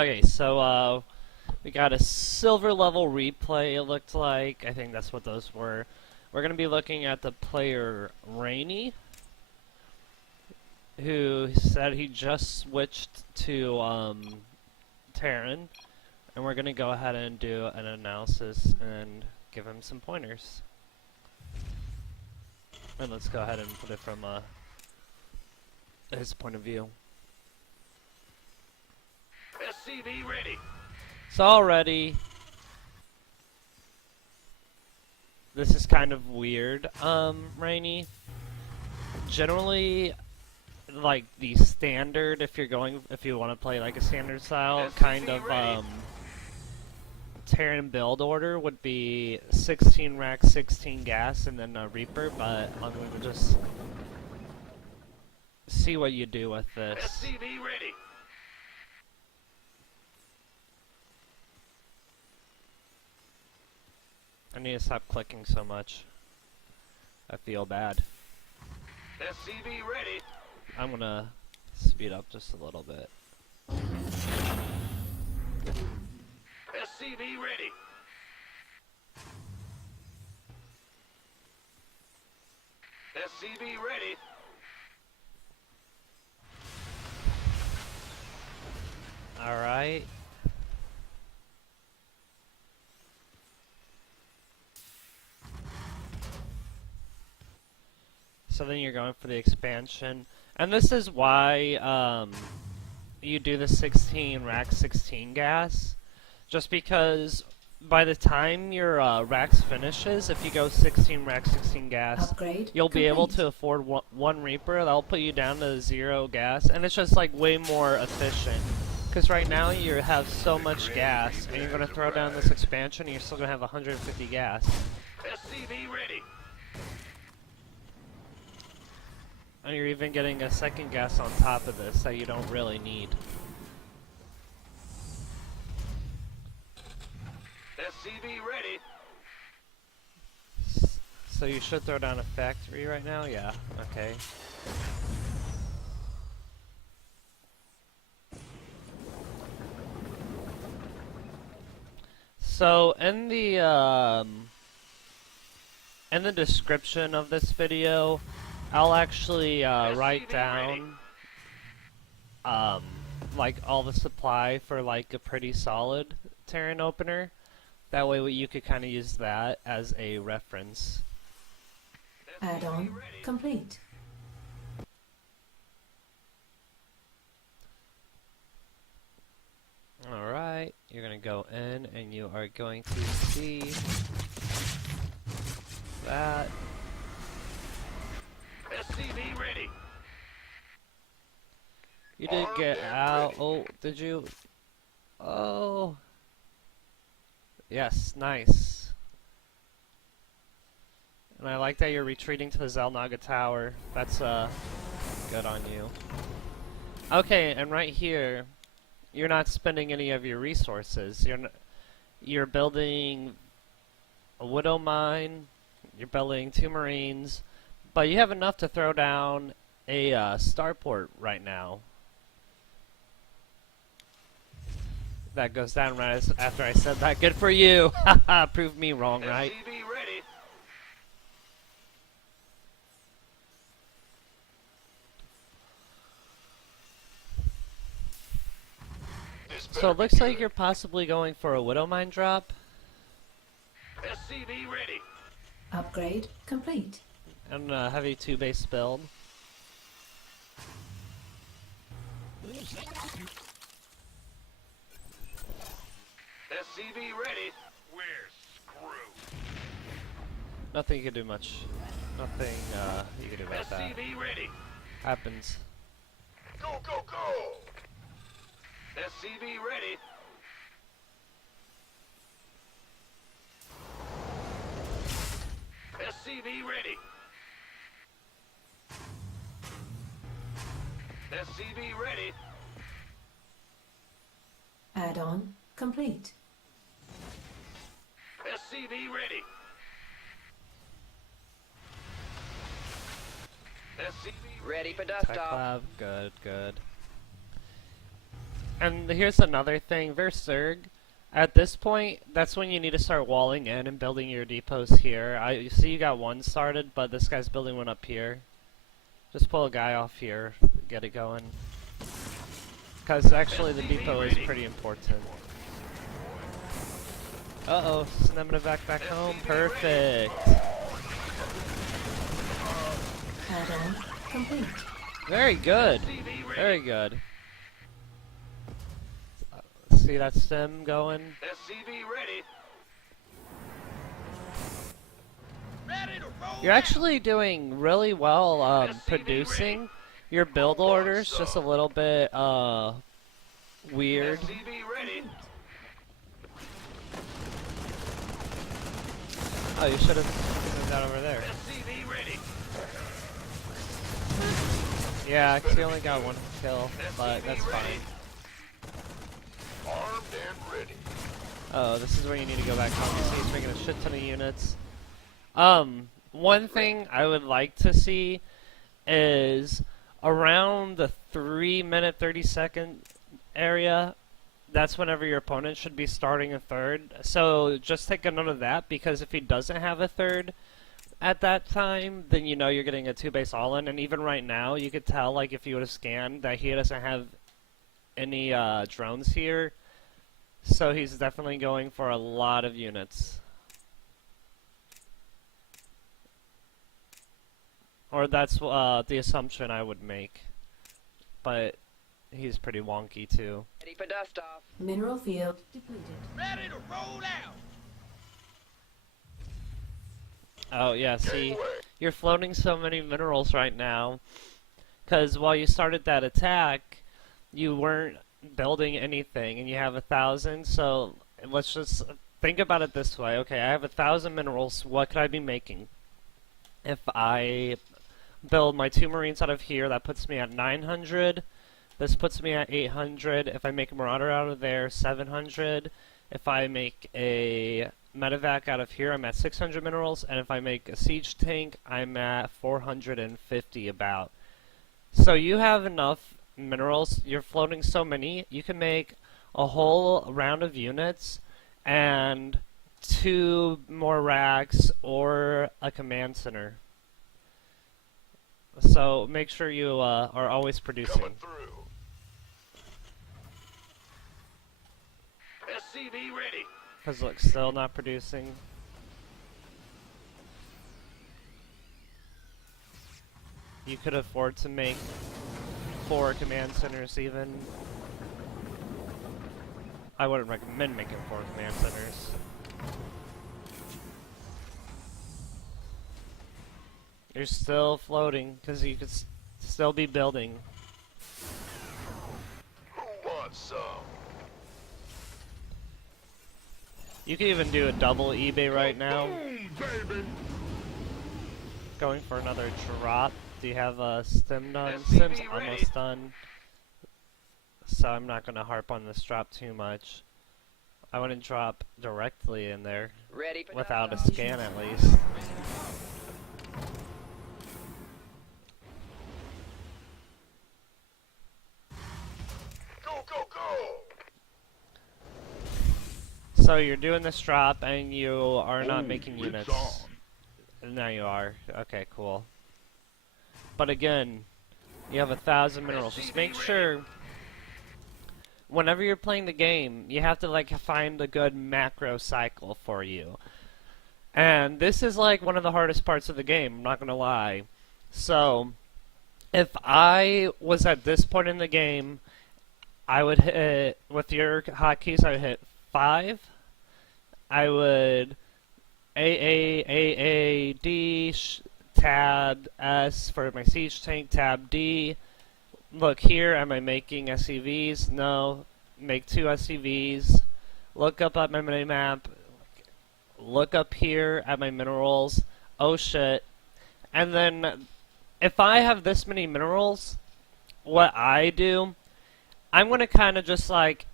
Okay, so we got a silver level replay, it looked like. I think that's what those were. We're going to be looking at the player Rainy, who said he just switched to Terran, and we're going to go ahead and do an analysis and give him some pointers. And let's go ahead and put it from his point of view. SCV ready. So already, this is kind of weird, Rainy. Generally, like the standard, if you want to play like a standard style, kind of Terran build order would be 16 rack, 16 gas, and then a Reaper, but I'm going to just see what you do with this. SCV ready. I need to stop clicking so much. I feel bad. SCV ready. I'm gonna speed up just a little bit. SCV ready. SCV ready. Alright. So then you're going for the expansion. And this is why you do the 16 rack 16 gas. Just because by the time your racks finishes, if you go 16 rack 16 gas, you'll be able to afford one Reaper. That'll put you down to 0 gas. And it's just like way more efficient. Because right now you have so much gas, and you're going to throw down this expansion, and you're still going to have 150 gas. SCV ready. And you're even getting a second gas on top of this that you don't really need. SCV ready. So you should throw down a factory right now? Yeah, okay. So in the description of this video, I'll actually write down like all the supply for like a pretty solid Terran opener. That way you could kind of use that as a reference. Add-on complete. Alright, you're gonna go in and you are going to see that. SCV ready. You did get out. Oh, did you? Oh. Yes, nice. And I like that you're retreating to the Zelnaga Tower. That's good on you. Okay, and right here, you're not spending any of your resources. You're building a Widow Mine. You're building 2 Marines, but you have enough to throw down a Starport right now. That goes down right after I said that. Good for you. Haha, proved me wrong, right? SCV ready. So it looks like you're possibly going for a Widow Mine drop. SCV ready. Upgrade complete. And a heavy 2-base build. SCV ready. We're screwed. Nothing you can do much. Nothing you can do about that. SCV ready. Happens. Go, go, go. SCV ready. SCV ready. SCV ready. Add-on complete. SCV ready. SCV Ready for dust off. Lab, good, good. And here's another thing, there's Zerg. At this point, that's when you need to start walling in and building your depots here. I see you got one started, but this guy's building one up here. Just pull a guy off here, get it going. Because actually the depot is pretty important. Uh-oh, send medivac back home. Perfect. Add-on complete. Very good. SCV ready. Very good. See that stem going? SCV ready. Ready to roll You're out. actually doing really well producing. Your build order's just a little bit weird. SCV ready. Oh, you should have moved that over there. SCV ready. Yeah, 'cause you only got one kill, but that's fine. Armed and ready. Oh, this is where you need to go back home. You see he's making a shit ton of units. One thing I would like to see is around the 3-minute, 30-second area. That's whenever your opponent should be starting a third. So just take a note of that, because if he doesn't have a third at that time, then you know you're getting a 2-base all-in. And even right now, you could tell, like, if you would have scanned, that he doesn't have any drones here. So he's definitely going for a lot of units. Or that's the assumption I would make. But he's pretty wonky too. Ready for dust off. Mineral field depleted. Ready to roll out. Oh yeah, see, you're floating so many minerals right now. Because while you started that attack, you weren't building anything, and you have 1,000, so let's just think about it this way. Okay, I have 1,000 minerals, what could I be making? If I build my 2 marines out of here, that puts me at 900. This puts me at 800. If I make a marauder out of there, 700. If I make a medivac out of here, I'm at 600 minerals, and if I make a siege tank, I'm at 450 about. So you have enough minerals, you're floating so many, you can make a whole round of units and 2 more racks or a command center. So make sure you are always producing. Coming through. SCV ready. Because look, still not producing. You could afford to make 4 command centers even. I wouldn't recommend making 4 command centers. You're still floating, because you could still be building. Who wants some? You could even do a double eBay right now. Boom, baby. Going for another drop. Do you have a stem done? SCV Stem's ready. almost done. So I'm not going to harp on this drop too much. I wouldn't drop directly in there, Ready for without a dust off. scan at least. Go, go, go. So you're doing this drop and you are not making it's units. on. Now you are. Okay, cool. But again, you have 1,000 minerals. Just make sure whenever you're playing the game, you have to like find a good macro cycle for you. And this is like one of the hardest parts of the game, I'm not gonna lie. So if I was at this point in the game, I would hit, with your hotkeys, I would hit 5. I would D, tab S for my siege tank, tab D. Look here, am I making SCVs? No. Make 2 SCVs. Look up at my minimap. Look up here at my minerals. Oh shit. And then, if I have this many minerals, what I do, I'm gonna kind of just like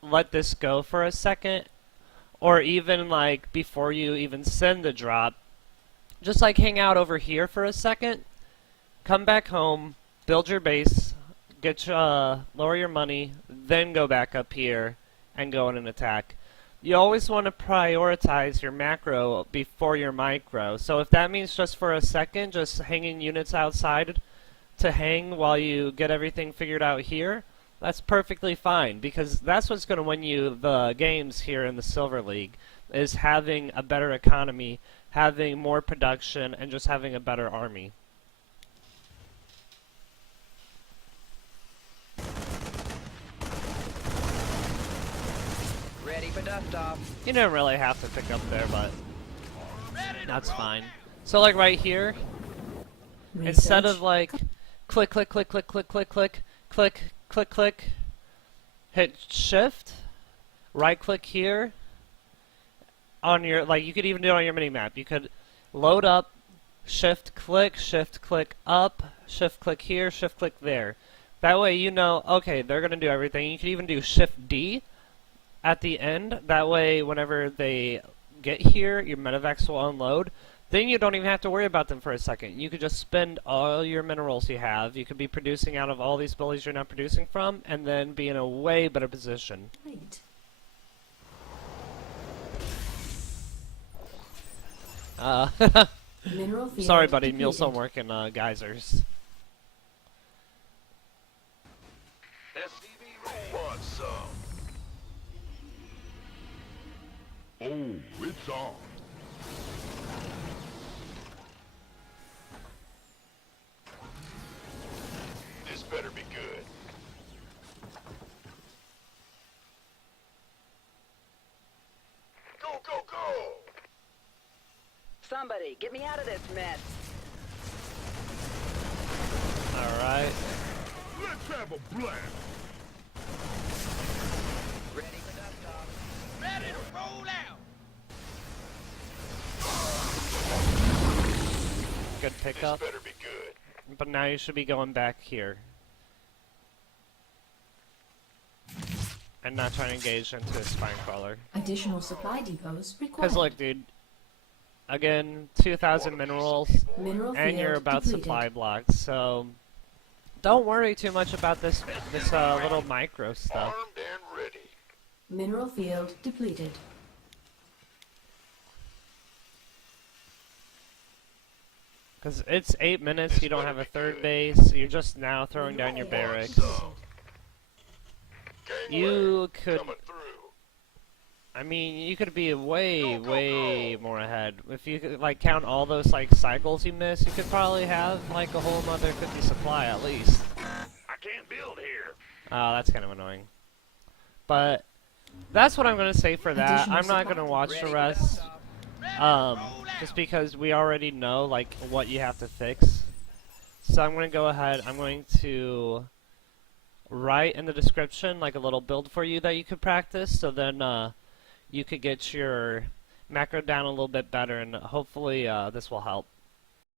let this go for a second, or even like before you even send the drop, just like hang out over here for a second, come back home, build your base, lower your money, then go back up here and go in and attack. You always want to prioritize your macro before your micro. So if that means just for a second, just hanging units outside to hang while you get everything figured out here, that's perfectly fine, because that's what's going to win you the games here in the Silver League, is having a better economy, having more production, and just having a better army. Ready for dust off. You don't really have to pick up there, but that's fine. So like right here, instead of like click, click, click, click, click, click, click, click, click, click, hit shift, right click here on your, like you could even do it on your mini map. You could load up, shift click up, shift click here, shift click there. That way you know, okay, they're gonna do everything. You could even do shift D at the end. That way whenever they get here, your medivacs will unload. Then you don't even have to worry about them for a second. You could just spend all your minerals you have. You could be producing out of all these buildings you're not producing from, and then be in a way better position. Wait. Mineral field Sorry buddy, depleted. meals don't work in geysers. SCV who wants some? Oh, it's on. This better be good. Go, go, go! Somebody, get me out of this mess. Alright. Let's have a blast! Ready for dust off. Ready to roll out! Good pickup. This better be good. But now you should be going back here. And not trying to engage into a spine crawler. Additional supply depots required. Because look, dude. Again, 2,000 minerals, Mineral and field you're about depleted. supply blocks, so don't worry too much about this little micro stuff. Armed and ready. Mineral field depleted. Because it's 8 minutes, you don't have a third base, you're just now throwing down your barracks. Some. Gangway You could, coming through. I mean, you could be way more ahead. If you could, like, count all those, like, cycles you miss, you could probably have, like, a whole another 50 supply at least. I can't build here. Oh, that's kind of annoying. But that's what I'm going to say for that. Additional I'm not going to supply. watch Ready the for rest. dust off. Just because we already know, like, what you have to fix. So I'm going to go ahead, I'm going to write in the description, like, a little build for you that you could practice, so then, you could get your macro down a little bit better, and hopefully, this will help.